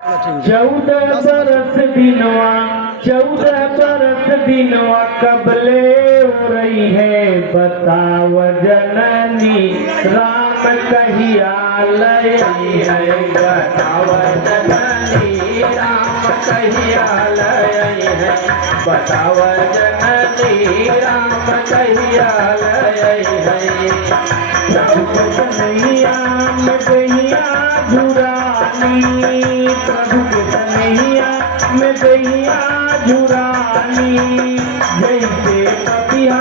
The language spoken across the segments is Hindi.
14 बरस दिनवा कबले हो रही है बताव जननी राम कहिया लई है बताव जननी राम कहिया लई है बताव जननी राम कहिया लई है प्रभु कन्हैया में गैया झुरानी प्रभु कन्हैया में गैया झुरानी जैसे पपिया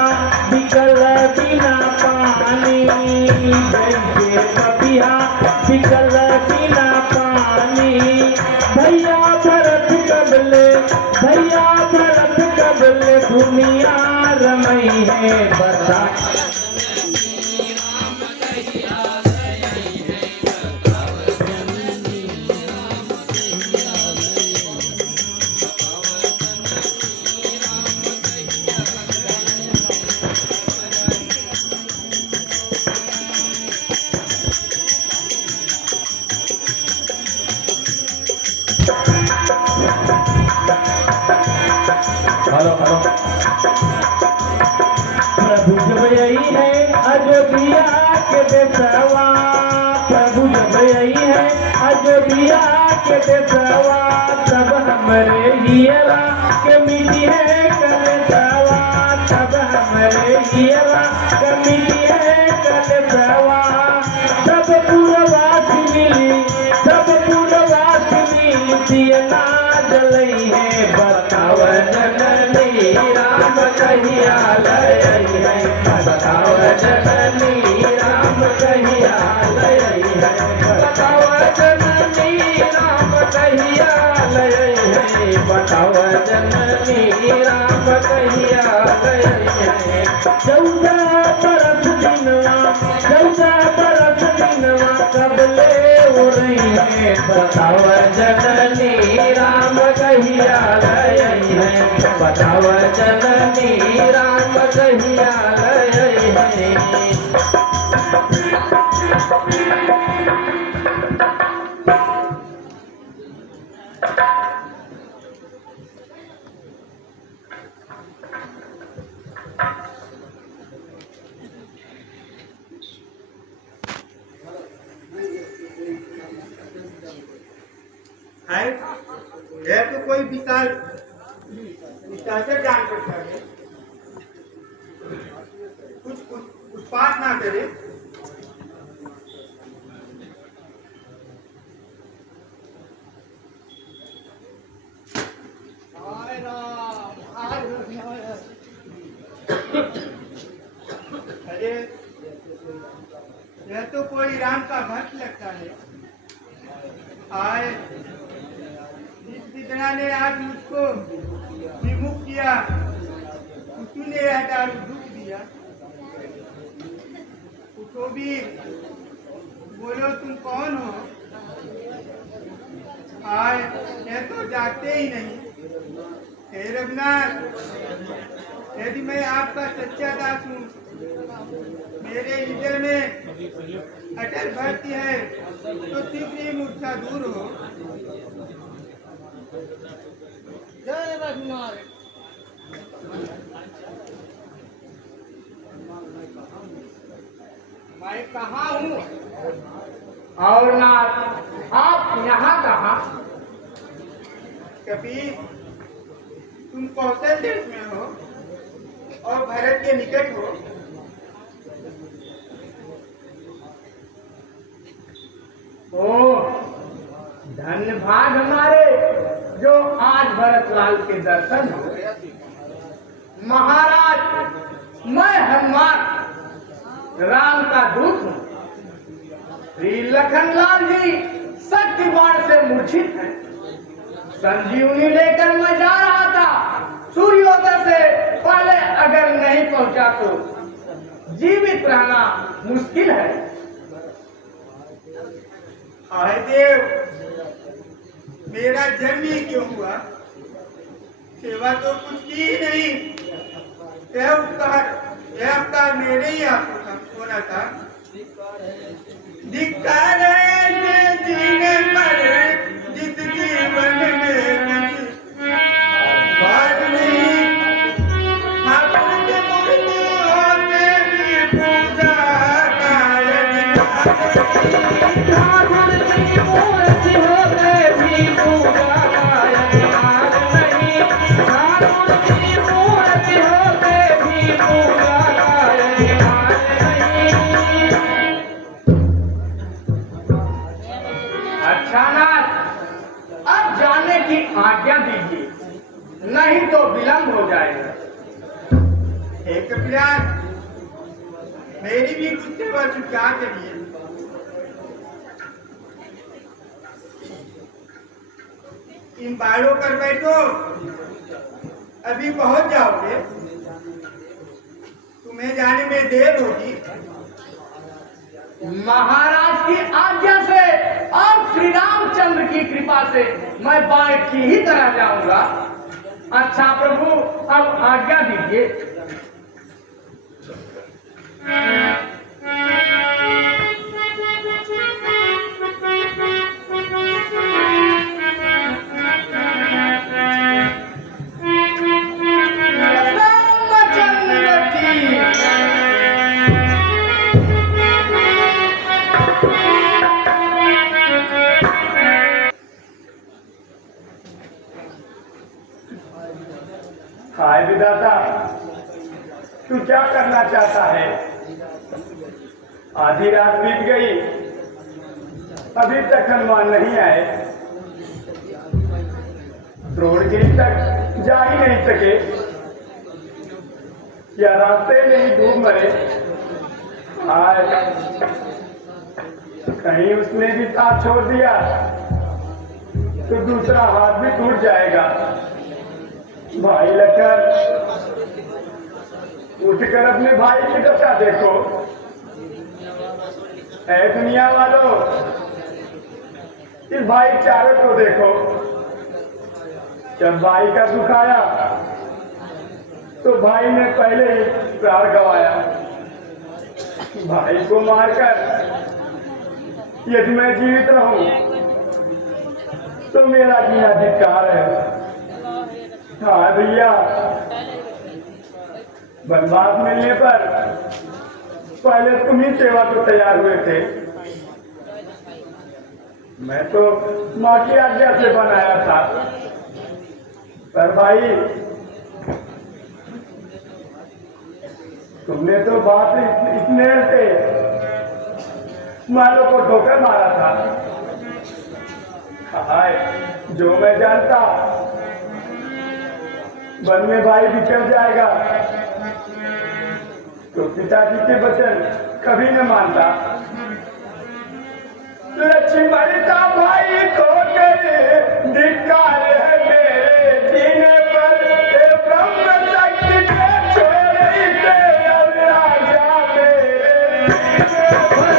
बिकल बिना पानी जैसे पपिया बिकल बिना पानी भैया भरत कबले दुनिया रमई है बता हेलो प्रभु जब यही है अयोध्या के देशवा प्रभु जब यही है अयोध्या के देशवा तब हमरे हियरा के मिली है कलेसवा तब हमरे हियरा के मिली है कलेसवा सब पूर्ववासी मिली दियना जलई है बताव जननी राम कहिया लई है बताव जननी राम कहिया लई है बताव जननी राम कहिया लई है बताव जननी राम कहिया लई है 14 बरस दिनवा कबले हो रही है बताव जननी राम कहिया लई है बताव जननी राम कहिया लई है है तो कोई विशाल से जान करता है कुछ उत्पात ना करे अरे यह तो कोई राम का भक्त लगता है आए जितना ने आज मुझको विमुख किया उसने यह दारू दुख दिया उसको भी बोलो तुम कौन हो आए ये तो जागते ही नहीं हे रघुनाथ यदि मैं आपका सच्चा दास हूँ मेरे हृदय में अटल भक्ति है तो शीघ्र ही मुझसे दूर हो जय रघुनाथ मैं कहाँ हूँ और नाथ आप यहाँ कहाँ कभी तुम कौशल देश में हो और भारत के निकट हो ओ धन्यवाद हमारे जो आज भरतलाल के दर्शन हो महाराज मैं हनुमान राम का दूत हूँ श्री लखनलाल जी शक्ति बाण से मूर्छित हैं संजीवनी लेकर मैं जा रहा था सूर्योदय से पहले अगर नहीं पहुंचा तो जीवित रहना मुश्किल है हाय देव मेरा जन्म ही क्यों हुआ सेवा तो कुछ की ही नहीं यह उपकार मेरे ही हाथों होना था धिक्कार है जीने पर जिस पूजा का अधिकार नहीं, ठाकुर की मूर्ति होते भी पूजा का अधिकार नहीं। अच्छा नाथ, अब जाने की आज्ञा दीजिए, नहीं तो विलंब हो जाएगा। हे कपिराज, मेरी भी कुछ सेवा स्वीकार करिए। इन बाड़ों पर बैठो, अभी पहुंच जाओगे। तुम्हें जाने में देर होगी। महाराज की आज्ञा से और श्री रामचंद्र की कृपा से मैं बाढ़ की ही तरह जाऊंगा। अच्छा प्रभु, अब आज्ञा दीजिए। रामचंद्र की हाय विधाता, तू क्या करना चाहता है? आधी रात बीत गई, अभी तक हनुमान नहीं आए। द्रोणगिरी तक जा ही नहीं सके, या रास्ते में ही डूब मरे। हाय, कहीं उसने भी साथ छोड़ दिया तो दूसरा हाथ भी टूट जाएगा। भाई लखन, उठकर अपने भाई की दशा देखो। ऐ दुनिया वालों, इस भाईचारे को देखो। जब भाई का दुख आया तो भाई ने पहले ही प्राण गंवाया। भाई को मारकर यदि मैं जीवित रहूं तो मेरा जीना धिक्कार है। हाँ भैया, बनवास मिलने पर पहले तुम ही सेवा को तैयार हुए थे। मैं तो माँ की आज्ञा से बनाया था, पर भाई तुमने तो बात स्नेह से मालों को ठोकर मारा था। हाय, जो मैं जानता वन में भाई बिछड़ जाएगा तो पिताजी के वचन कभी न मानता। लक्ष्मण का भाई खोकर धिक्कार है मेरे जीने पर। ब्रह्म शक्ति के छोड़े थे और राजा मेरे सीने पर।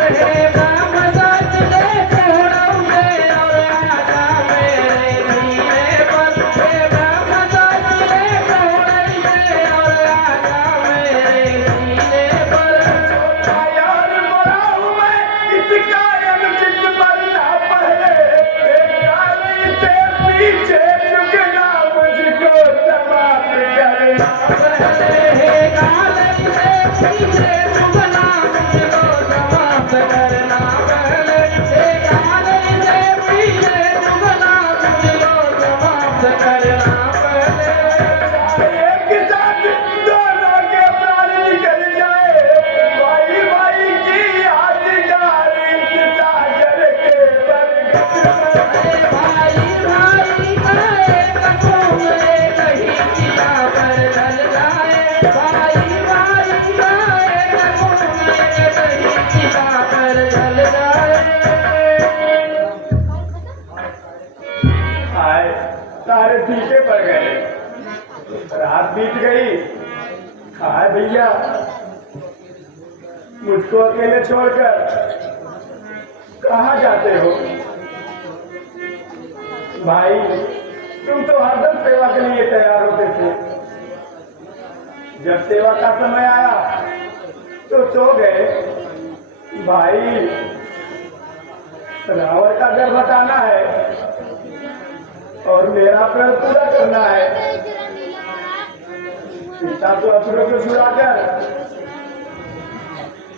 ब्रह्म शक्ति के छोड़े और राजा मेरे सीने पर। ब्रह्म शक्ति के छोड़े और राजा मेरे सीने पर। छोटा यार बड़ा हूँ मैं, इसका अनुचित बनना पहले। बेकारी से पीछे झुकना मुझको समाप्त करना पहले। काली से पीछे झुकना मुझको समाप्त करना पहले। काली से पीछे झुकना मुझको समाप्त करना पहले। एक साथ दोनों के प्राण निकल जाए, भाई भाई की यादगार इस सागर के बरगद में। भाई भाई का एक खून एक ही चिता पर ढल जाए। भाई भाई का एक खून एक ही चिता पर ढल जाए। आए, सारे फीके पड़ गए, रात बीत गई। हाय भैया, मुझको अकेले छोड़कर कहाँ जाते हो? भाई, तुम तो हरदम सेवा के लिए तैयार होते थे। जब सेवा का समय आया तो सो गए। भाई, रावण का घर बताना है और मेरा प्रण पूरा करना है। पिता तो असुरों को छुड़ाकर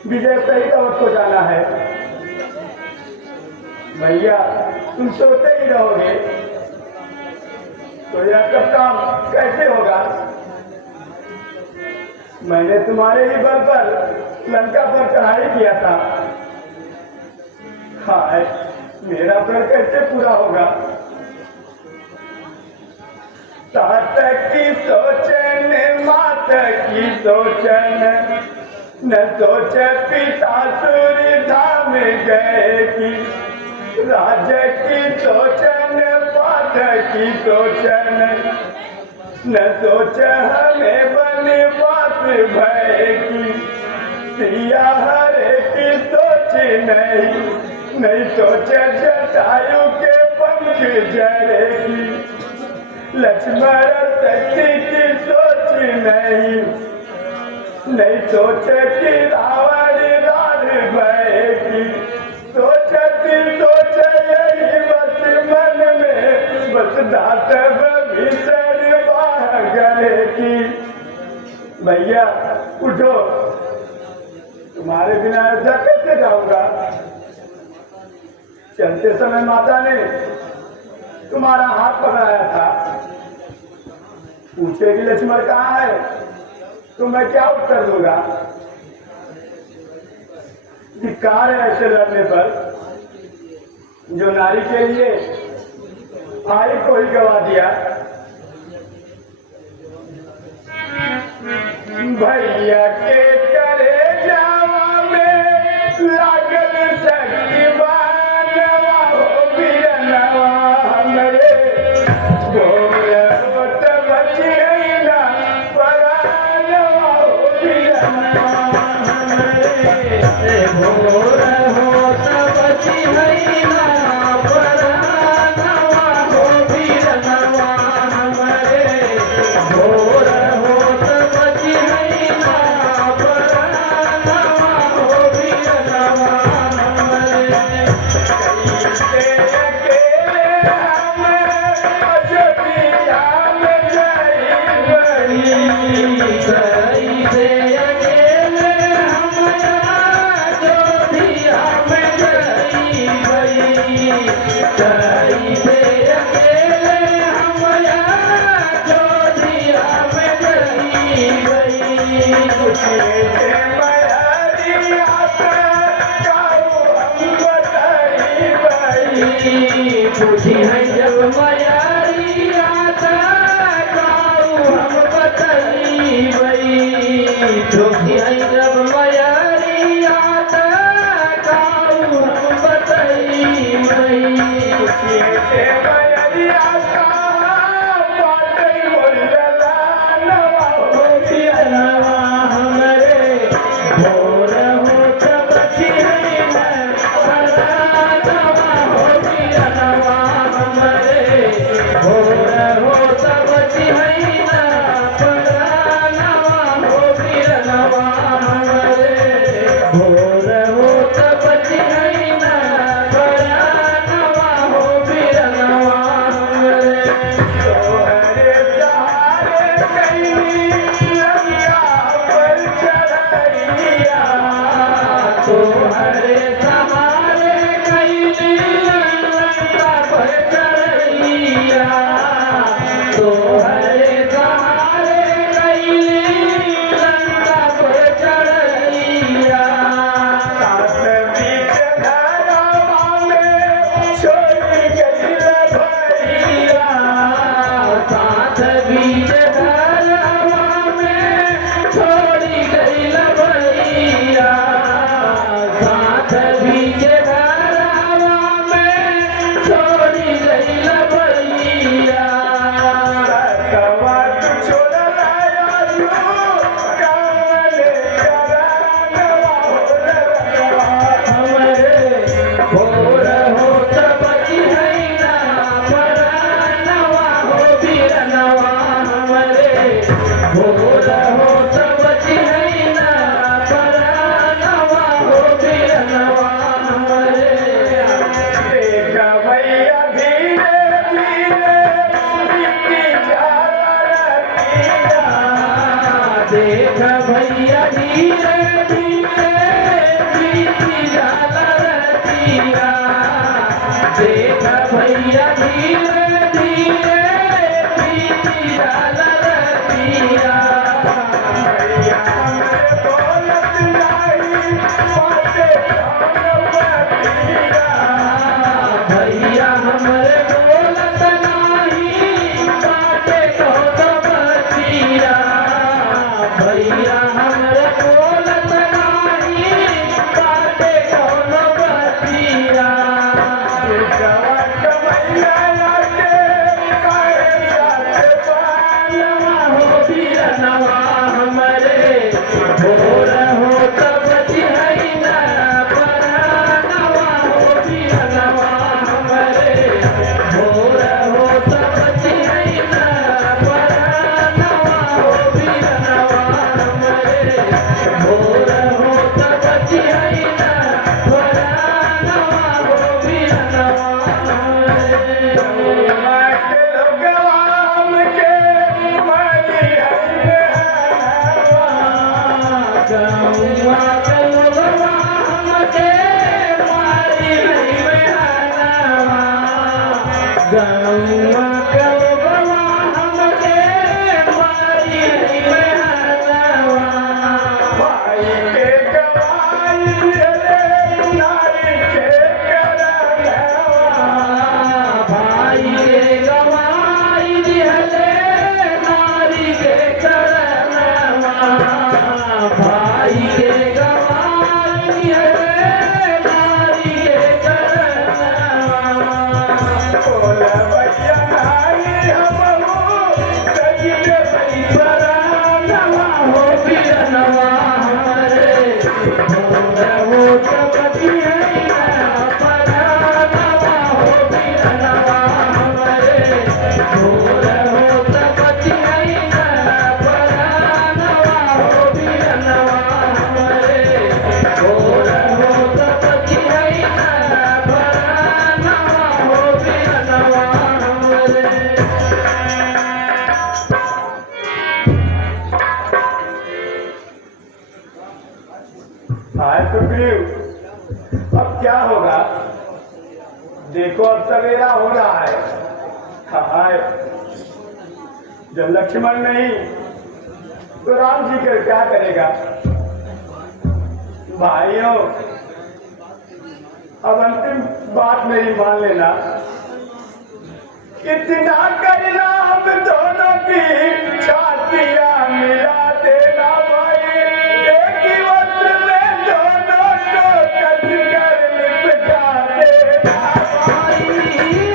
विजय सहित अवध को जाना है। भैया, तुम सोते ही रहोगे, तो यह सब काम कैसे होगा? मैंने तुम्हारे ही बल पर लंका पर चढ़ाई किया था। हाय, मेरा बल कैसे पूरा होगा? तात की सोचन मात की सोचन, न सोच पिता सूर्य धाम गए की। राज की सोचन पाठ की सोचन, न सोच हमें बनवास भय की। सिया हरे की सोच नहीं सोच जटायु के पंख जरेगी। लक्ष्मण शक्ति की सोच नहीं सोच कि रावण राज भय की। सोचती सोच यही बस मन में, बस दात भीषण बाह गले की। भैया उठो, तुम्हारे बिना अयोध्या कैसे जाऊंगा? चलते समय माता ने तुम्हारा हाथ पकड़ाया था। पूछेगी लक्ष्मण कहाँ है, तो मैं क्या उत्तर दूंगा? धिक्कार है ऐसे लड़ने पर, जो नारी के लिए भाई को ही गवा दिया। भैया के करे जावा में लागल शक्तिवान, हो बीरनवा हमरे। भोर होत बचिए ना परानवा, हो बीरनवा हमरे। भोर होत बचिए ना परानवा, हो बीरनवा हमरे। भोर होत बचिए ना परानवा, हो बीरनवा हमरे। कैसे अकेले हम अयोध्या में जाइबई, कैसे अकेले हम अयोध्या में जाइबई, कैसे अकेले हम अयोध्या में जाइबई। पूछे मैया से काऊ हम बताइबई, पूछी है जब मैया से काऊ हम बताइबई। पूछी है जब मैया से काऊ हम बताइबई। पूछे मैया का बाटई बोलला नवा, हो बीरनवा हमरे। भोर होत बचिए ना परानवा, हो बीरनवा हमरे। भोर होत बचिए ना परानवा, हो बीरनवा हमरे। भोर होत बचिए ना परानवा, हो बीरनवा हमरे। तोहरे सहारे कैली लंका पर चढ़ैया, तोहरे सहारे कैली लंका पर चढ़ैया, तोहरे सहारे कैली लंका पर चढ़ैया। साथ बीच धरावा में छोड़ गइल भैया, साथ बीच धरावा में छोड़ गइल भैया, साथ बीच धरावा में छोड़ गइल भैया। सतवा तू छोड़ला आजू, काले करानवा हो रखवा हमरे। भोर होत बचिए ना परानवा, हो बीरनवा हमरे। भोर होत बचिए ना परानवा, हो बीरनवा हमरे। देख भैया धीरे धीरे बीती जाला रतिया, देख भैया धीरे धीरे बीती जाला रतिया। देख भैया धीरे धीरे भैया हमरे बोलत नाही बाटे कौनो बतिया भैया हमरे बोलत नाही बाटे कौनो बतिया नवा हमरे भोर हो तब जिहैना परानवा हो बिरनवा हमरे भोर हो तब जिहैना परानवा हो बिरनवा हमरे भोर हो तब जिहैना परानवा हो बिरनवा गौवा कलवा हमके मारी नहीं मेहनवा गौवा कलवा हमके मारी नहीं मेहनवा भाई के गवाई रे नारी के करनवा भाई के गवाई रे नारी के करनवा भाई के गवाई रे नारी के करनवा बोला भैया नाई हमहु कहिए भई परानवा हो बिरनवा हमरे भोर हो तब जिहैना परानवा हो बिरनवा हमरे भोर हो तब जिहैना परानवा हो बिरनवा हमरे भोर हो तब जिहैना परानवा हो बिरनवा हमरे हाय सुग्रीव, अब क्या होगा? देखो अब सवेरा हो रहा है। हाय जब लक्ष्मण नहीं तो राम जी कर क्या करेगा? भाइयों अब अंतिम बात मेरी मान लेना, इतना करना हम दोनों की छातियां मिला देना भाई, एक ही वस्त्र में दोनों को कस कर लिपटा देना भाई,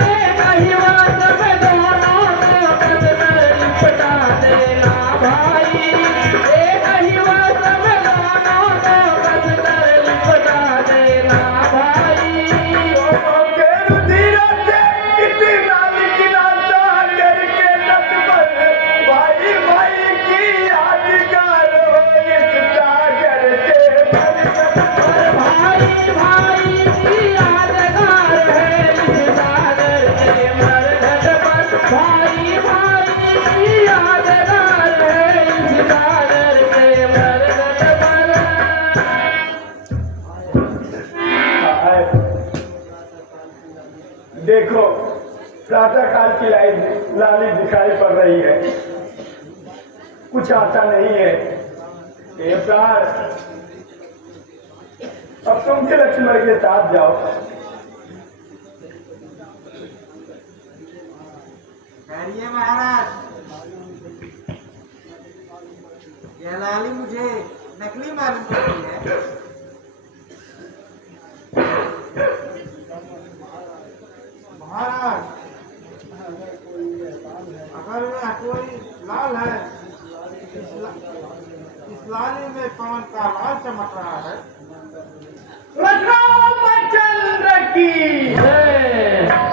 एक ही वस्त्र में दोनों को कस कर लिपटा देना भाई, एक ही वस्त्र में दोनों को कस कर लिपटा देना भाई, दोनों के रुधिर से इतना लिखना सागर के तट पर, भाई भाई की यादगार हो इस सागर के मरघट पर, भाई भाई की यादगार है इस सागर के मरघट पर, भाई भाई की यादगार है इस सागर के मरघट पर। देखो प्रातः काल की लाली दिखाई पड़ रही है, कुछ आशा नहीं है। हे प्राण, अब तुम भी लक्ष्मण के साथ जाओ। खैरिए महाराज, यह लाली मुझे नकली मालूम पड़ती है। महाराज, अगर वह कोई लाल है, इस लाली में कौन का लाल चमक रहा है? रामचंद्र की जय।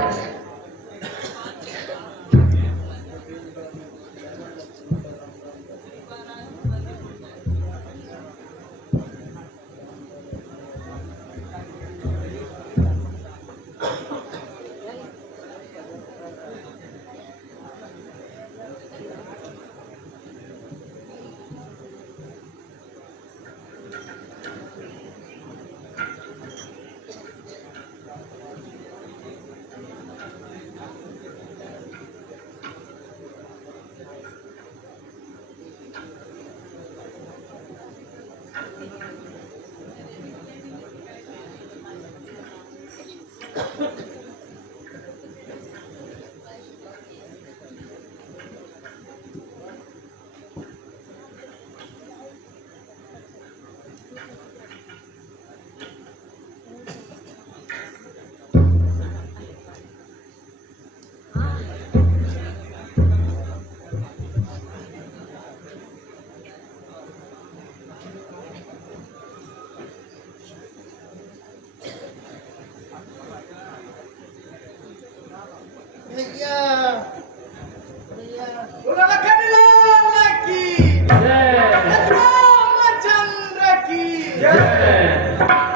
भैया भैया बोलो लखनलाल की जय रामचंद्र की जय